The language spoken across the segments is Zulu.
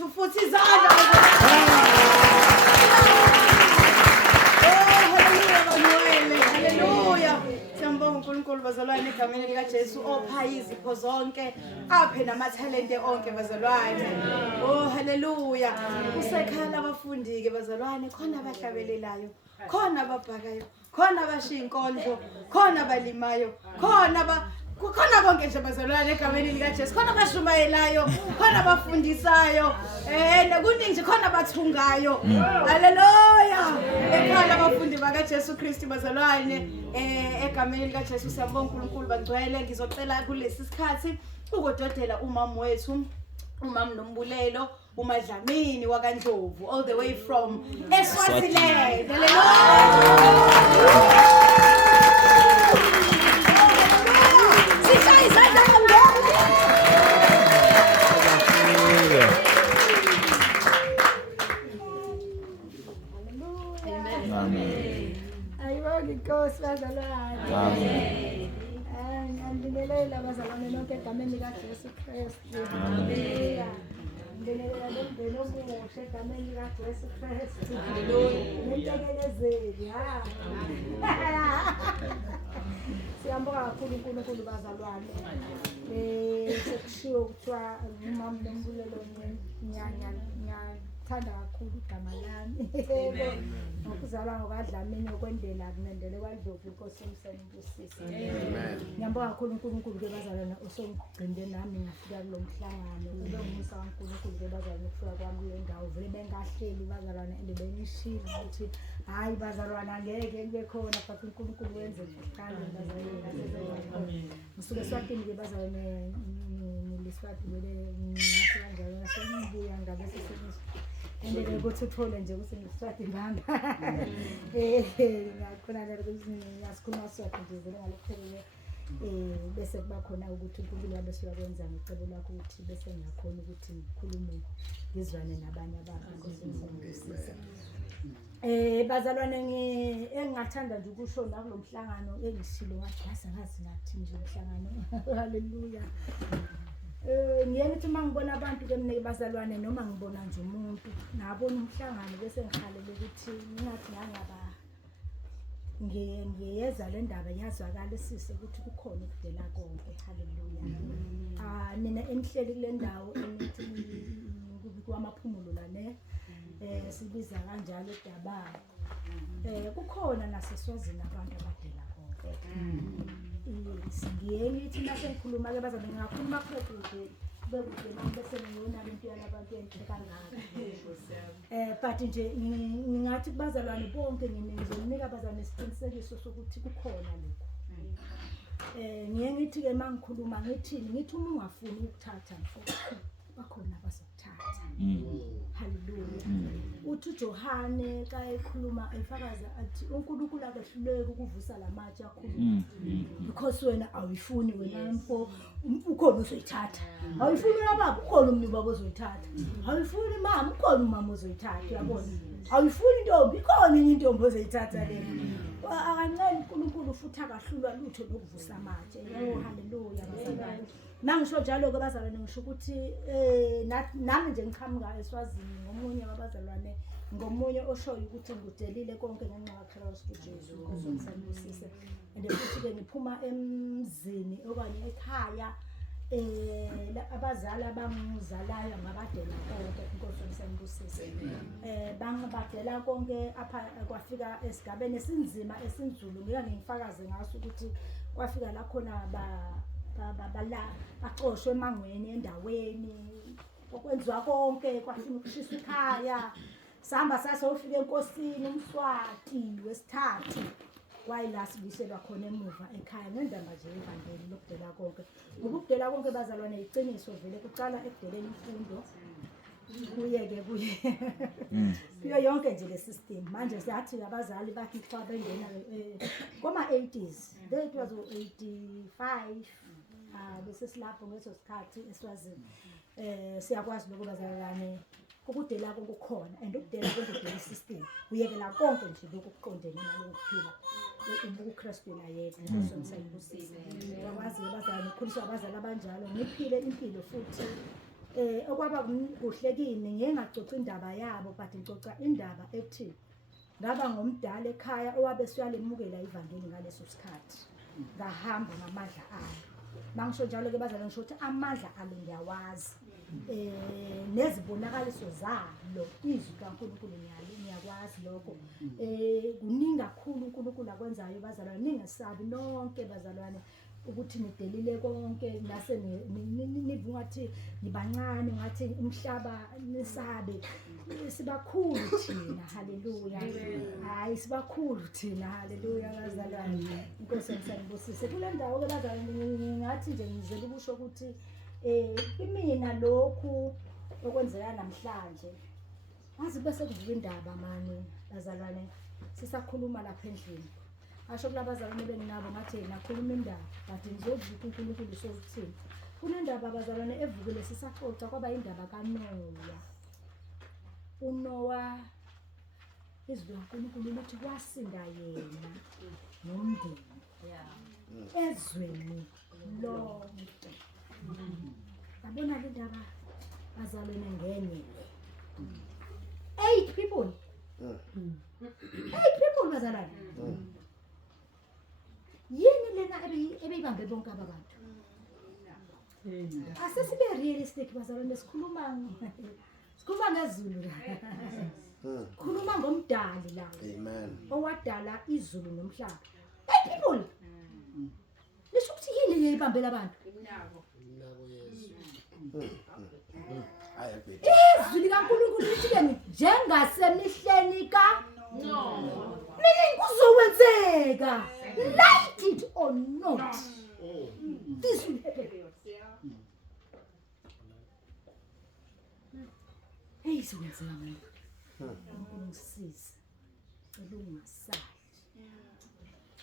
Jesu futhi izandla. Hallelujah. Siyambonga uNkulunkulu bazalwane egameni lika Jesu opha izipho zonke aphe namathalente onke bazalwane. Oh hallelujah. Usekhala abafundi ke bazalwane khona abahlabelelayo, khona ababhakayo, khona abashiya inkondlo, khona abalimayo, khona konke nje bazalwane egameni lika Jesu, khona abashumayelayo, khona abafundisayo, kuningi nje khona abathungayo. Hallelujah. Ekhala abafundi baka Jesu Kristu bazalwane egameni lika Jesu siyambonga uNkulunkulu bangcwele. Ngizocela kulesi sikhathi ukododela umama wethu, umama Nombulelo, uMadlamini wakaNdlovu, all the way from eSwaziland. Hallelujah. Inkosi bazalwane. Amen. Ngibingelela bazalwane lonke egameni lika Jesu Kristu. Haleluya. Ngibingelela nomndeni omuhle egameni lika Jesu Kristu. Haleluya. Nentekelezeli siyambonga kakhulu uNkulunkulu bazalwane. Sekushiwo kuthiwa umama Nombulelo ngithanda kakhulu igama lami. Ngokuzalwa ngokaDlamini okwendela kunendele kwaNdlovu inkosi yomsebenzisi. Amen. Ngiyambonga kakhulu uNkulunkulu ke bazalwane osongigcinde nami ngafika kulo mhlangano. Ube umusa kaNkulunkulu ke bazalwane ukufika kwami kule ndawo. Vele bengahleli bazalwane bengishilo ukuthi hayi bazalwane angeke kube khona but uNkulunkulu wenze kuqala bazalwane. Ngisuke eSwatini ke bazalwane ngiliswati vele ngathi kanjalo sengibuya ngabe sesenizwe. Endele ukuthi uthole nje ukuthi ngiswati ngihamba. Ngakhona la ukuthi ngiyasikhuluma Swati nje vele ngalokho bese kuba khona ukuthi uNkulunkulu wabe siyakwenza ngicebo lakho ukuthi bese ngiyakhona ukuthi ngikhulume ngizwane nabanye abantu ngosizwe. Bazalwane engingathanda nje ukusho nakulo mhlangano engishilo ngathi ngathi nje umhlangano. Haleluya. Ngiyethi uma ngibona abantu ke mina bazalwane noma ngibona nje umuntu ngabona umhlangano bese ngikhalele ukuthi ngathi ngangaba ngiyeza le ndaba yazwakala sise ukuthi kukhona ukudela konke. Haleluya. Mina engihleli kule ndawo enithi kwamaphumulo la ne sibiza kanjalo eDababa. Kukhona naseSwazini abantu abadela konke. Ngiyethi mase ngikhuluma ke bazalwane ngakhuluma khona bekude bese ngiyona into yalabantu enhle kangaka. But nje ngingathi bazalwane bonke ngizonika bazalwane isiqinisekiso sokuthi kukhona lokho. Ngiyethi ke mangikhuluma ngithi uma ungafuni ukuthatha bakhona abazokuthatha. Haleluya. Uthi uJohane ka ekhuluma efakaza athi uNkulunkulu akehluleki ukuvusa lamatshe akhulu. Because wena awuyifuni wena mfo ukhona uzoyithatha. Awuyifuni baba ukhona umntu baba ozoyithatha. Awuyifuni mama ukhona umama ozoyithatha uyabona. Awuyifuni intombi ikhona enye intombi ozoyithatha le. Akancane uNkulunkulu futhi akahlulwa lutho lokuvusa amatshe. Haleluya. Nangisho njalo ke bazalwane ngisho ukuthi nami nje ngiqhamuka eSwazini ngomunye wabazalwane ngomunye oshoyo ukuthi ngidelile konke ngenxa kaKristu Jesu ozomsebenzisa. And futhi ke ngiphuma emzini okanye ekhaya abazali abangizalayo ngabadela konke inkosi yomsebenzisa. Bangibadela konke apha kwafika esigabeni esinzima esinzulu ngeke ngifakaze ngaso ukuthi kwafika la khona baxoshwe emangweni endaweni okwenziwa konke kwafuna ukushisa ikhaya sihamba sasofika enkosini uMswati wesithathu wayila sibiselwa khona emuva ekhaya ngendaba nje evangeli lokudela konke ukudela konke bazalwane iqiniso vele kuqala ekudeleni imfundo kuye kuyo yonke nje le system manje siyathi abazali bathi xa bengena koma 80s it was 85 bese silapho ngeso sikhathi eSwazini siyakwazi lokubazalwane ukudela konke kukhona and ukudela konke kudela system uyekela konke nje lokuqondene nalokuphila ubuKristu na yedwa ngosomsayibusisi wakwazi abazali ukhuliswa abazali abanjalo ngiphile impilo futhi okwaba kuhle kimi ngingacoca indaba yabo but ngicoca indaba ethi ngaba ngomdala ekhaya owabe siyalemukela ivangeli ngaleso sikhathi ngahamba ngamandla ayo mangisho njalo ke bazalwane ngisho ukuthi amandla alo ngiyawazi nezibonakaliso zalo izwi kaNkulunkulu ngiyakwazi lokho kuningi kakhulu uNkulunkulu akwenzayo bazalwane ningesabi nonke bazalwane ukuthi nidelile konke nase nivungathi nibancane ngathi umhlaba nisabe sibakhulu thina haleluya hayi sibakhulu thina haleluya bazalwane inkosi ngisayibusise kule ndawo ke bazalwane ngathi nje ngizele ukusho ukuthi imina lokhu okwenzeka namhlanje azi bese kuvuka indaba manje bazalwane sisakhuluma lapha endlini asho kulabazalwane benginabo ngathi nakhuluma indaba but ngizovuka uNkulunkulu sokuthini kunendaba abazalwane evukile sisaxoxa kwaba indaba kaNoya uNoa izwi kaNkulunkulu lithi kwasinda yena nomndeni ezweni lonke yabona le ndaba bazalwane ngenye 8 people bazalwane yini lena ebeyibambe bonke abantu asesibe realistic bazalwane sikhuluma ngezulu khuluma ngomdali la Amen. owadala izulu nomhlaba people lisho ukuthi yini eyibambela abantu izwi likaNkulunkulu lithi njengasemihleni mina kuzowenzeka like it or not this will happen hey siwenzeka ngisiza elungasali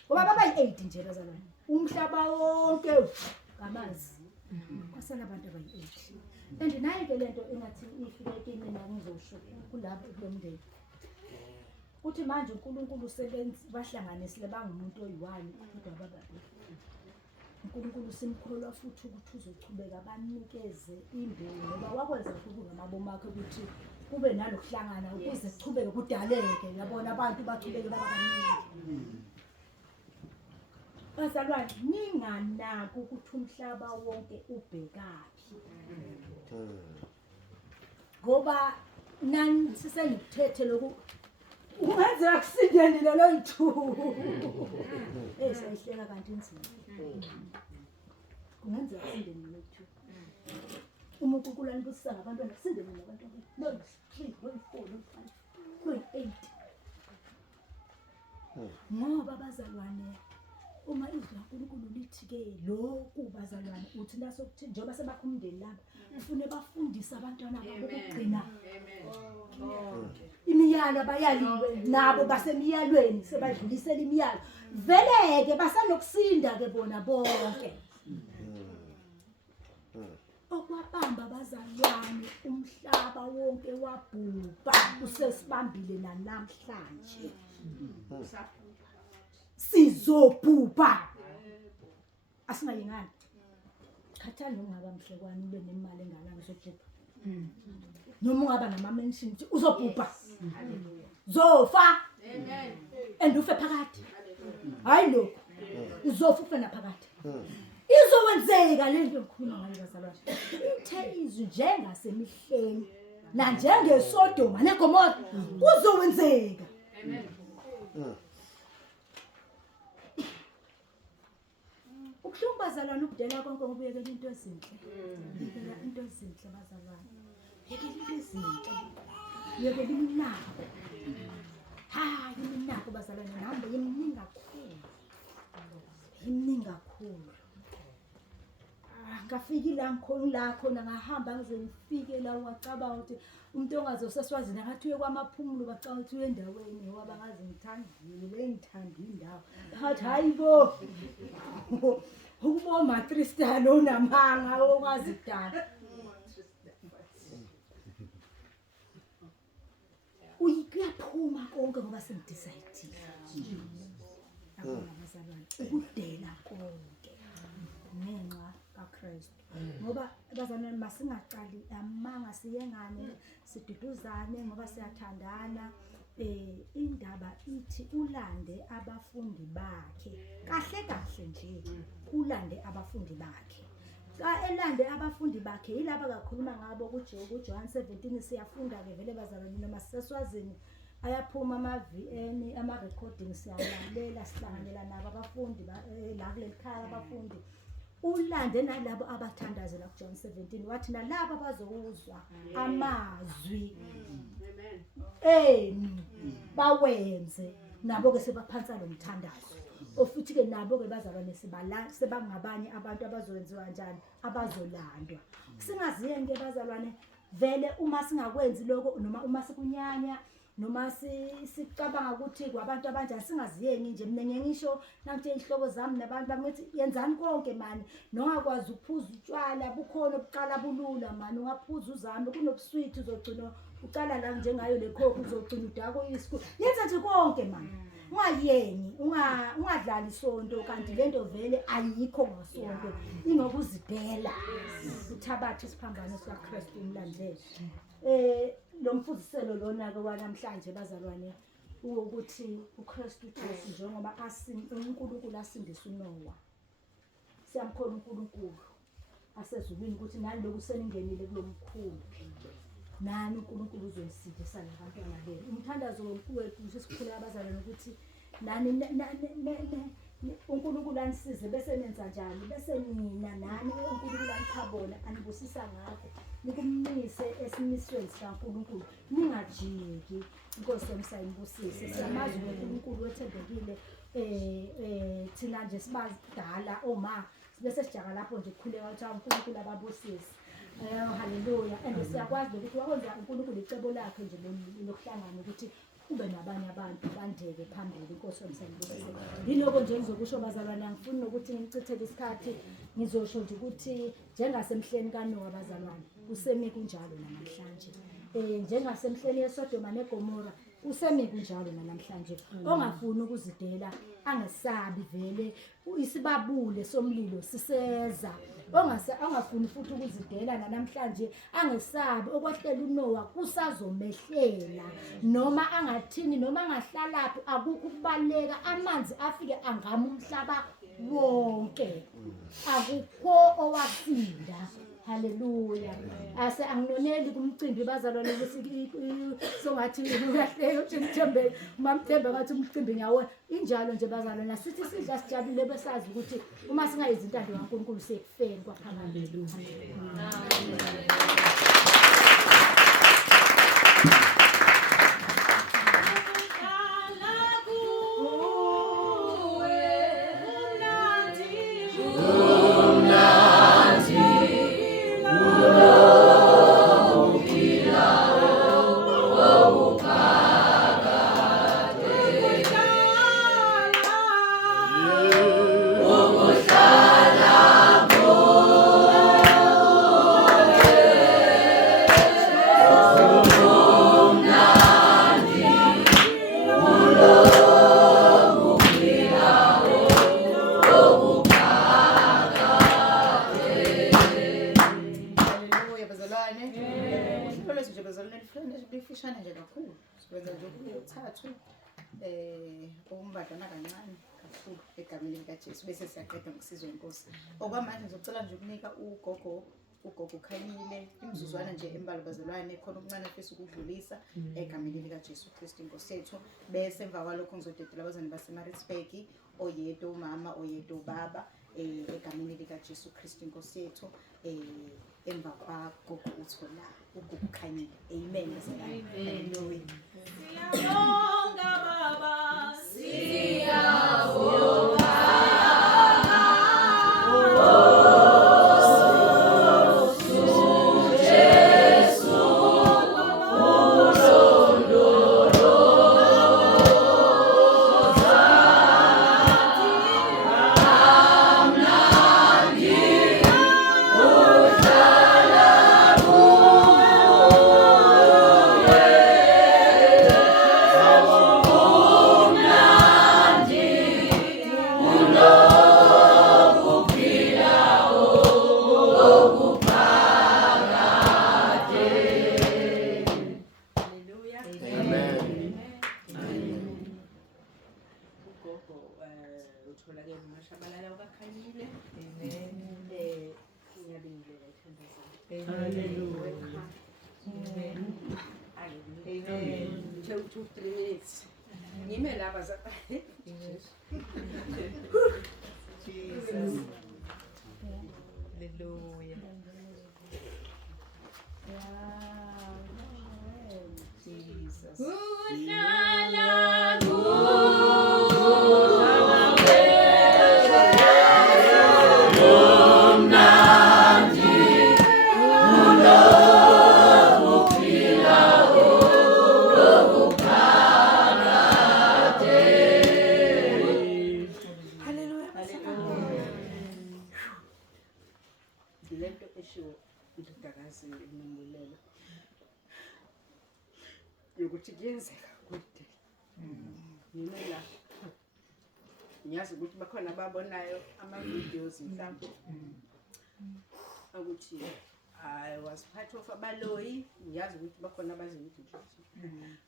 ngoba baba yi8 nje bazalwane umhlaba wonke ngamazi kwasala abantu abayi8 and naye ke lento engathi ifike kimi mina ngizosho kulabo kulomndeni uthi manje uNkulunkulu usebenza bahlanganisile bangumuntu oyi1 kodwa bababili uNkulunkulu simkholwa futhi ukuthi uzochubeka banikeze imbewu ngoba wakwenza ukuthi ngamabomo akhe ukuthi kube nalokuhlangana ukuze kuchubeke kudaleke yabona abantu bachubeke babaningi bazalwane ninganaki ukuthi umhlaba wonke ubhekaphi ngoba nani sisengithethe lokhu ungenzeka kusindeni lo nthu sayihleka kanti inzima kungenzeka kusindeni lo nthu uma uNkulunkulu anibusisa ngabantwana kusindeni nabantwana no 3 no 4 no 5 no 8 ngoba bazalwane uma izwi kaNkulunkulu lithi ke lokhu bazalwane uthi nasokuthi njengoba sebakhumndeni laba ufune bafundise abantwana babo ukugcina imiyalo abayaliwe nabo basemiyalweni sebadlulisela imiyalo veleke basanokusinda ke bona bonke okwabamba bazalwane umhlaba wonke wabhubha usesibambile namhlanje sizobhubha asingayingani khathani ungaba mhlekwani ube nemali engalanga zobhubha noma ungaba nama-mention ukuthi uzobhubha zofa and ufe phakathi hayi lokhu uzofa ufe naphakathi izowenzeka le nto ngikhuluma ngayo bazalwane ithe izwi njengasemihleni nanjengeSodoma neGomora kuzowenzeka ubuhlungu bazalwane ukudela konke ngobuyekela into ezinhle into ezinhle bazalwane yekela into ezinhle yekela iminako iminako bazalwane namba yeminingi kakhulu ngafika la khona ngahamba ngize ngifike la wacabanga ukuthi umuntu ongazoseswazini akathi uye kwamaphumulo bacanga ukuthi uye endaweni ngoba ngazi ngithanda indawo ngathi hayibo ukuboma 3 star lo namanga okwazi kudala uyiyaphuma konke ngoba sengidecide akubazalwane ukudela konke ngenxa kaKristu. Ngoba bazalwane masingaqali amanga siyengane siduduzane ngoba siyathandana. Indaba ithi ulande abafundi bakhe kahle nje, ulande abafundi bakhe. Xa elande abafundi bakhe yilaba kakhuluma ngabo kuJohn 17 siyafunda ke vele bazalwane noma seswazini ayaphuma ama-VN ama-recording siyalalela sihlanganyela nabo abafundi la kuleli khaya abafundi. Ulande nalabo abathandazela kuJohn 17 wathi nalabo abazowuzwa amazwi bawenze nabo ke sebaphansa lo mthandazo. Ofuthi ke nabo ke bazalwane sebangabanye abantu abazowenziwa kanjani abazolandwa. Singaziye ke bazalwane vele uma singakwenzi lokho noma uma sikunyanya noma sicabanga ukuthi kwabantu abanjani singaziyengi nje. Mina ngisho namthe inhlobo zami nabantu bangithi yenzani konke mani, nongakwazi ukuphuza utshwala bukhona obuqala bulula mani, ungaphuza uzambe kunobusweet uzogcina uqala la njengayo le khokho uzogcina udako isikhulu. Yenza nje konke mani, ungayengi ungadlali isonto kanti lento vele ayikho ngasonto ingokuzidela uthabathe isiphambano sikaKristu umlandeli. Lo mfundiselo lona ke wanamhlanje bazalwane ukuthi uKristu Jesu njengoba uNkulunkulu asindisa uNoah, siyamkhona uNkulunkulu asezulwini ukuthi nani lokhu seningenile kulomkhulu nani uNkulunkulu uzoyisindisa labantwana benu. Umthandazo wethu sisikhuleka abazalwane ukuthi nani uNkulunkulu anisize bese nenza njani, bese nina nani uNkulunkulu anikhabona anibusisa ngakho nikumise esimisweni sikaNkulunkulu ningajiki. Inkosi yomsayinibusise siyamazi uNkulunkulu wethembekile. Thina nje sibadala oma bese sijaka lapho nje kukhuleka ukuthi uNkulunkulu ababusise. Haleluya. And siyakwazi ukuthi wakwenza uNkulunkulu icebo lakhe nje lokuhlangana ukuthi kube nabanye abantu bandeke phambili. Inkosi yomsayinibusise. Yiloko nje ngizokusho bazalwane, angifuni nokuthi ngichithele isikhathi, ngizosho nje ukuthi njengasemhleni kaNoah bazalwane usemi kunjalo namhlanje. Njengasemhleni yeSodoma neGomora usemi kunjalo namhlanje. Ongafuni ukuzidela angesabi vele isibabule somlilo siseza. Ongafuni futhi ukuzidela namhlanje angesabi okwahlela uNoah kusazomehlela. Noma angathini noma angahlalaphi akukho ukubaleka, amanzi afike angama umhlaba wonke, akukho owasinda. Haleluya. Anginoneli kumcimbi bazalwane ukuthi songathi uyahleka uthi Mthembe uMamthembe ngathi umcimbi nyawe injalo nje bazalwane. Nasithi sidla sijabule besazi ukuthi uma singayizintando kaNkulunkulu sekufeni kwaphakade. Bifishane nje kakhulu sikwenza nje ukuthathu okumbadana kancane kakhulu egameni likaJesu bese siyaqeda ngokusizwa inkosi. Okwamanje ngizocela nje ukunika ugogo Khanyile imizuzwana nje embalwa bazalwane khona okuncane afisa ukudlulisa egameni likaJesu Kristu inkosi yethu. Bese emva kwalokho ngizodedela abazali baseMaritzburg, oyedwa umama oyedwa ubaba egameni likaJesu Kristu inkosi yethu. Emva kwagogo uthola ugogo Khanyile. Amen. Hallelujah. Siyabonga baba, siyabonga. Oh Amen. 2-3 minutes. Ngime lapha Jesus. Hallelujah. Jesus. Lento eshiwo indodakazi enomulelo yokuthi kuyenzeka kude ngimela ngiyazi ukuthi bakhona ababonayo ama-videos mhlawumbe ukuthi I was part of abaloyi ngiyazi ukuthi bakhona abazi ukuthi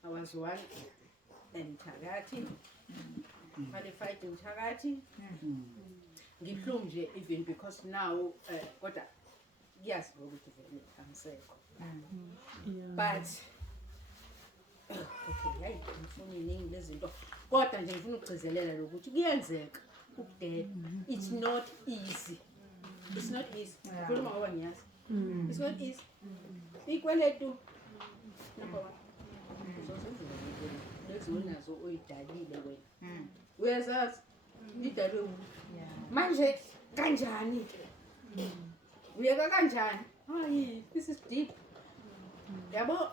I was one eMthakathi qualified eMthakathi ngiplume nje even because now kodwa yes ukuthi vele angisekho but okay hayi ngifuna iningi lezinto kodwa nje ngifuna ukugcizelela ukuthi kuyenzeka ukudela it's not easy khuluma ngoba ngiyazi it's not easy ikweletu number 1 lezonazo oyidalile wena uyazazi idalwe manje kanjani ke uyeka kanjani hayi this is deep yabo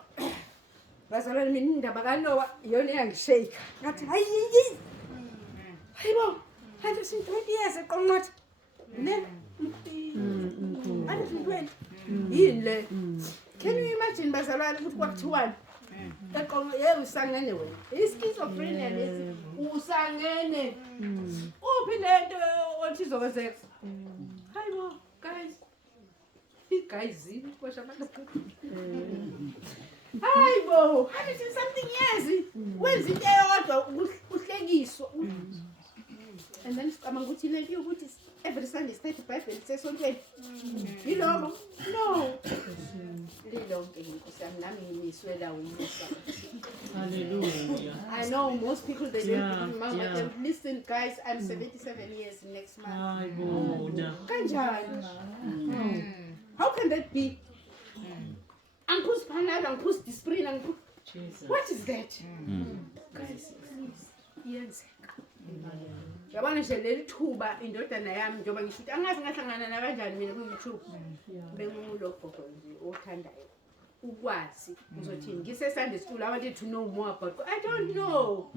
bazalwane mina indaba kaNoah iyona eyangishake ngathi hayi hayibo 120 years eqonqotha ne 120 yini le can you imagine bazalwane ukuthi kwakuthiwani eqonqo yebo usangene wena ischizophrenia lesi usangene uphi lento othi izokwenzeka hayibo guys guys kwasha abantu hayibo 100 something years wenza into eyodwa uhlekiswa and then sicabanga ukuthi lento yokuthi every Sunday study Bible sesontweni yiloko no lilonke inkosi yami nami ngimiswela umusa Hallelujah. I know most people they don't mama listen guys I'm 77 years next month Hallelujah. kanjani how can that be angiphuzi panado angiphuzi disprin Jesus. what is that guys please yenzeka yabona nje leli thuba indodana yami njoba ngisho ukuthi angazi ngahlangana na kanjani mina ku YouTube bengulogogo nje othandayo ukwazi uzothini ngise Sunday school I wanted to know more about I don't know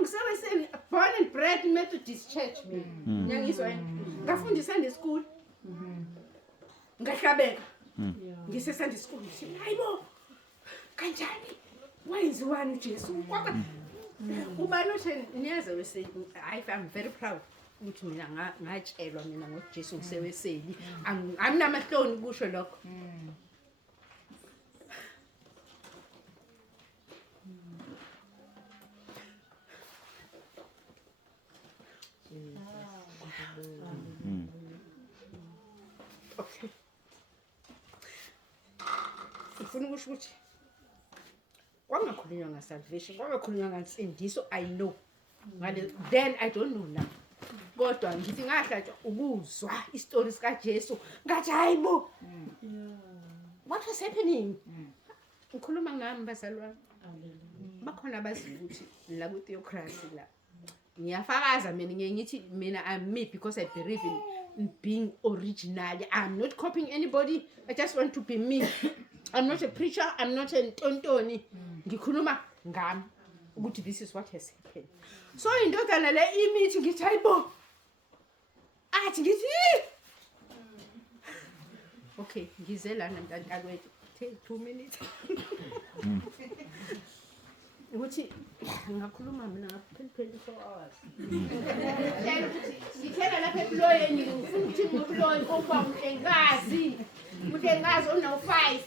ngisebeseni born and bred Methodist church mina ngiyangizwa ngafunda Sunday school ngahlabeka ngise Sunday school ngithi hayibo kanjani wayenziwani uJesu kwaba ubani utheni niyazi wese I'm very proud ukuthi mina ngatshelwa mina ngoJesu ngiseweseli anginamahloni kusho lokho okay ufuna ukusho ukuthi kwangakhulunywa ngasalvation kwangakhulunywa ngansindiso I know ngale then I don't know now kodwa ngithi ngahlatshwa ukuzwa istory sika Jesu ngathi hayibo what was happening ngikhuluma ngami bazalwane bakhona abazi ukuthi la ku theocracy la ngiyafakaza mina ngiyithi mina I'm me because I believe in being original. I'm not copying anybody. I just want to be me. I'm not a preacher. I'm not a tontoni. Ngikhuluma ngami ukuthi this is what has happened. So indodana le imithi ngithi hayibo. Athi ngithi okay, ngize lana ntantakwethu. Take 2 minutes. Ukuthi ngakhuluma mina ngaphela 24 hours. Ngithela lapha ePloyeni ngifuna ukuthi ngoPloyeni oba uMhlengazi. uMhlengazi ono 5.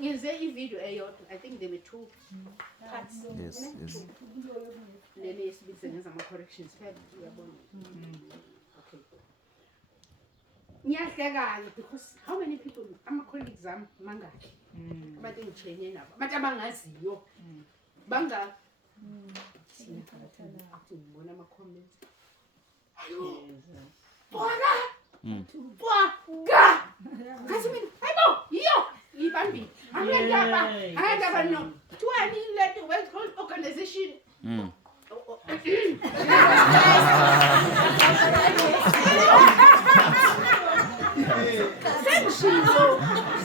Ngize ivideo eyodwa. I think there were 2 parts. Yes. Leli esibitse ngenza ama corrections phela uyabona. Okay. Ngiyahleka-ke because how many people ama-colleagues ami mangaki abantu engi-traine nabo abantu abangaziyo bangaki athi ngibona ama-comments bora bwaka ngathi mina hayibo yiyo ngiyibambile angandaba no twani let World Health Organization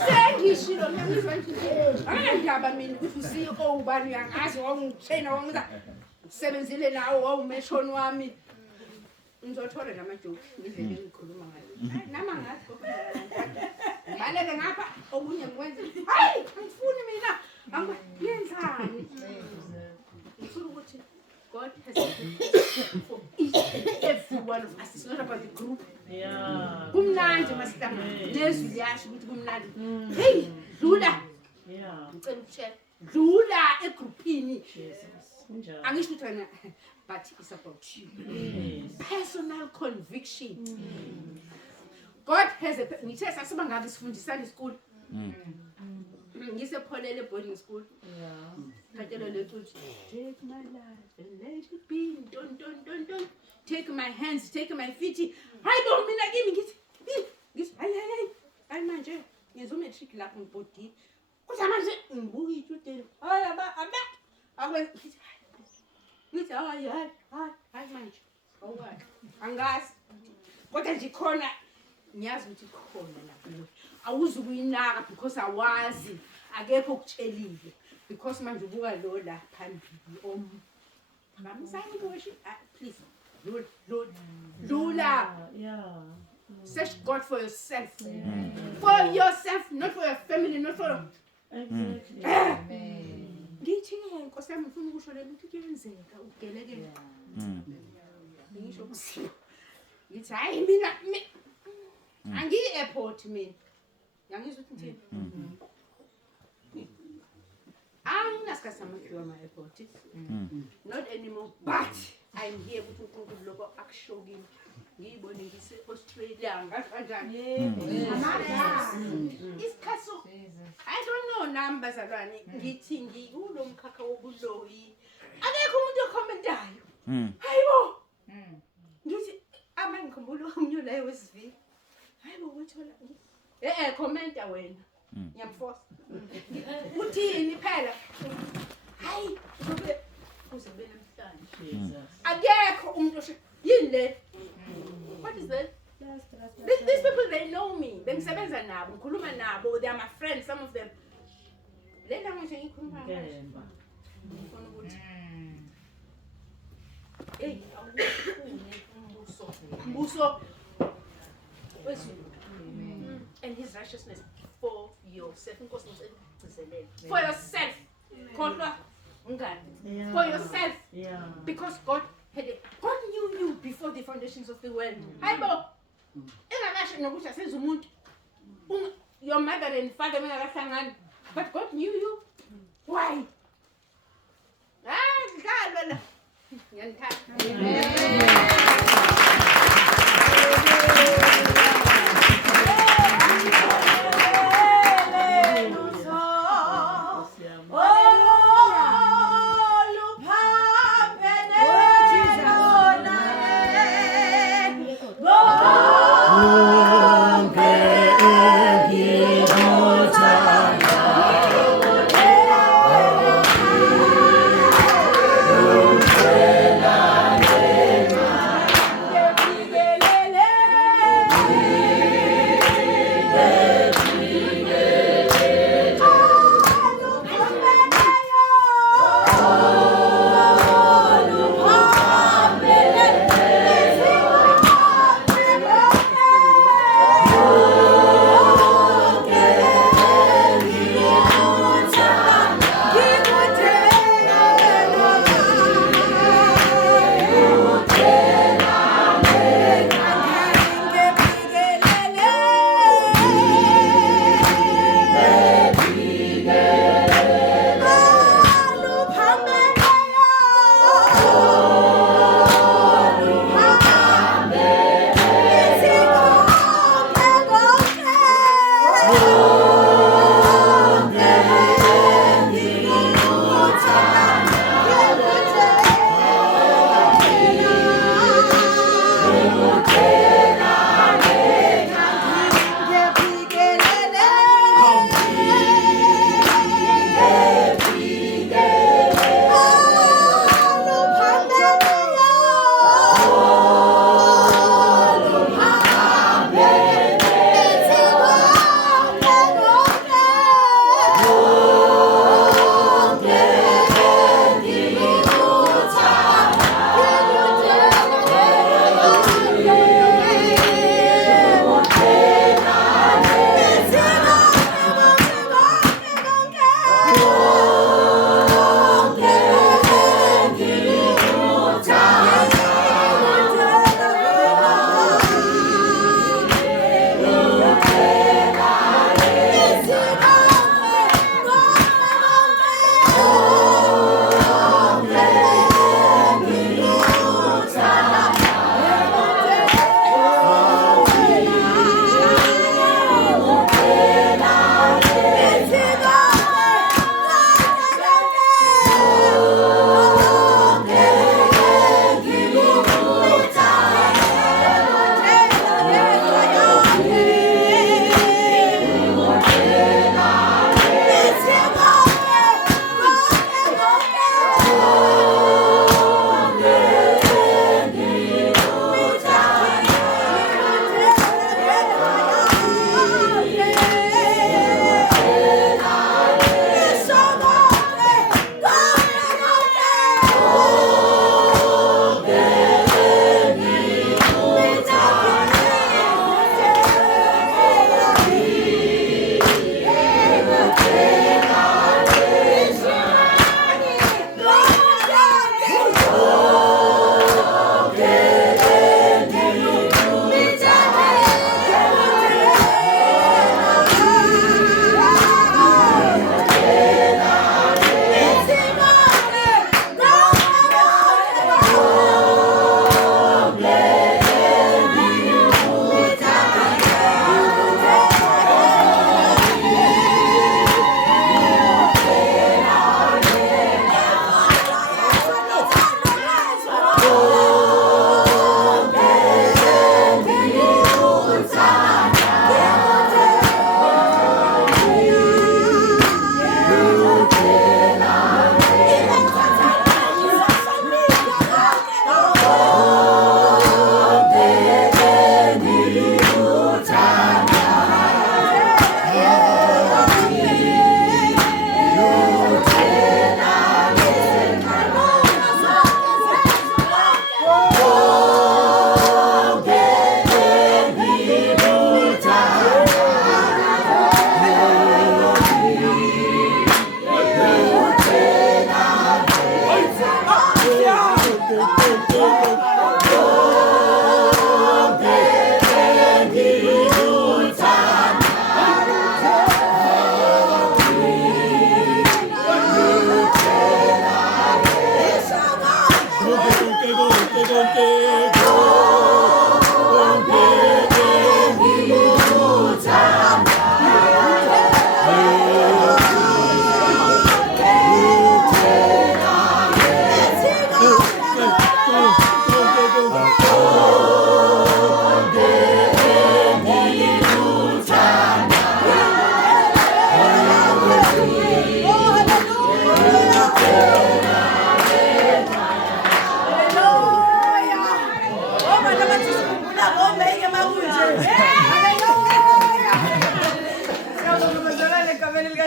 Sengishilo ngizwa nje angandaba mina ukuthi uCEO ubani uyangazi wawungitrainer wangiza sebenzile nawo wawumeshoni wami ngizothola namajoke ngivele ngikhuluma ngayo nama ngathi ngaleke ngapha okunye ngikwenze hayi angifuni mina angiyenzani ngifuna ukuthi God has a purpose for each and every one of us. It's not about the group. Yeah. Kumnandi masihlangana nezwi liyasho ukuthi kumnandi. Hey, dlula. Yeah. Ngicela ukutshela. Dlula egroupini. Jesus. Angisho ukuthi wena but it's about you. Yes. Personal conviction. God has a ngithe sasiba ngabe sifundisana school. Ngisepholele boarding school. Yeah. Katelo lethuthi take my life and let it be don't take my hands take my feet hayibo mina kimi ngithi hayi manje ngizometric lapho ngibhodi kuthi manje ngibuka ithuteli hayi akwenzi ngithi hayi manje awukahle angazi kodwa nje khona ngiyazi ukuthi khona lapho awuzukuyinaka because awazi akekho okutshelile because manje ubuka lo la phambili ngamsani worship please lula Yeah. search God for yourself for yourself not for your family not for Exactly. ngithi Nkosi yami ngifuna ukusho le ukuthi kuyenzeka ugelekele ngisho kusipho ngithi hayi mina angiyi airport mina yangizwa ukuthi ngithini anginasikhathi samakhiwa ama-airport not anymore but I'm here ukuthi uNkulunkulu lokho akushokile ngiyibone ngise-Australia ngakanjani isikhathi so I don't know numbers alwane ngithi ngikulo mkhakha wobuloyi akekho umuntu okhomentayo hayibo ngithi abangikhumbula umnyula wesivini hayibo wathola commenta wena ngiyamforce uthini phela hayi kube uzobe namhlanje Jesus. akekho umuntu osho yini le what is that these people they know me bengisebenza nabo ngikhuluma nabo they are my friends some of them le language engikhuluma ngayo Ngemba. ngifuna ukuthi hey awukhune umbuso wezulu and his righteousness for yourself inkosi ngicela for yourself kodwa ngani for yourself Yeah. because God knew you before the foundations of the world hayibo engakasho nokuthi asenze umuntu your mother and father bengakahlangani but God knew you why dlalwa la ngiyanithanda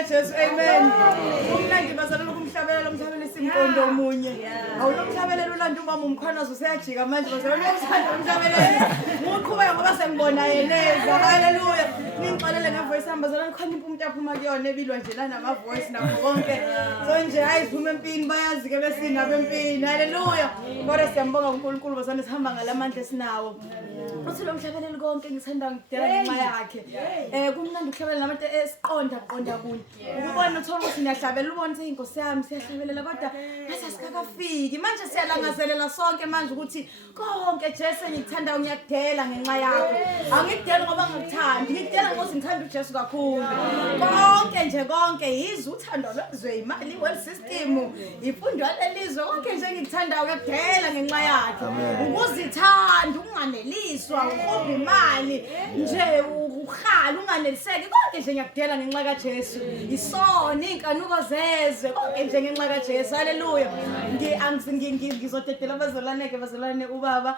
likajesu amen umnandi bazalwane kumhlabelela umhlabeleli simqondo omunye awulomhlabeleli ulanda ubaba umkhwanazo useyajika manje bazalwane umthanda umhlabeleli uqhubeka ngoba sengibona yeneza haleluya ningixolele ngevoice yami bazalwane khona impumpu aphuma kuyona ebilwa nje lana ama-voice nakho konke so nje hayi siphuma empini bayazi-ke besinabo empini haleluya kodwa siyambonga uNkulunkulu bazalwane sihamba ngalamandla esinawo uthi lo mhlabeleli konke ngithanda ngidela ngenxa yakhe kumnandi ukuhlabelela nabantu esiqonda kunye ukubona uthola ukuthi niyahlabela ubona ukuthi inkosi yami siyahlabelela kodwa ngase sikakafiki manje siyalangazelela sonke manje ukuthi konke Jesu ngikuthanda ngiyakudela ngenxa yakho angikudela ngoba ngikuthanda ngikudela ngoba ngithanda uJesu kakhulu konke nje konke yizo uthando lwezwe imali well system ifundo lelizwe konke nje ngikuthanda ukudela ngenxa yakhe ukuzithanda unganeliswa ukhomba imali nje ukhala unganeliseki konke nje ngiyakudela ngenxa kaJesu isoni inkanuko zezwe konke nje ngenxa kaJesu haleluya ngizodedela abazalwane ubaba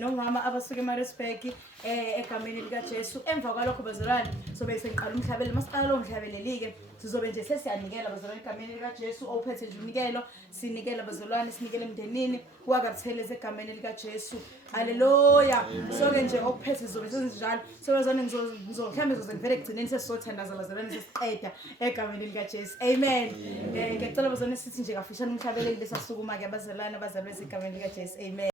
nomama abasuka eMaritzburg egameni likaJesu emva kwalokho bazalwane sobe sengiqala umhlabeleli masiqala lo mhlabeleli-ke sizobe nje sesiyanikela bazalwane egameni likaJesu ophethe nje unikelo sinikela bazalwane sinikele emndenini wakatheleze egameni likaJesu haleluya so-ke nje okuphethe sizobe sesinjalo so bazalwane mhlawumbe ngivele ekugcineni sesizothandaza bazalwane sesiqeda egameni likaJesu amen ngiyacela bazalwane sithi nje kafishane umhlabeleli besasukuma-ke abazalwane egameni likaJesu amen.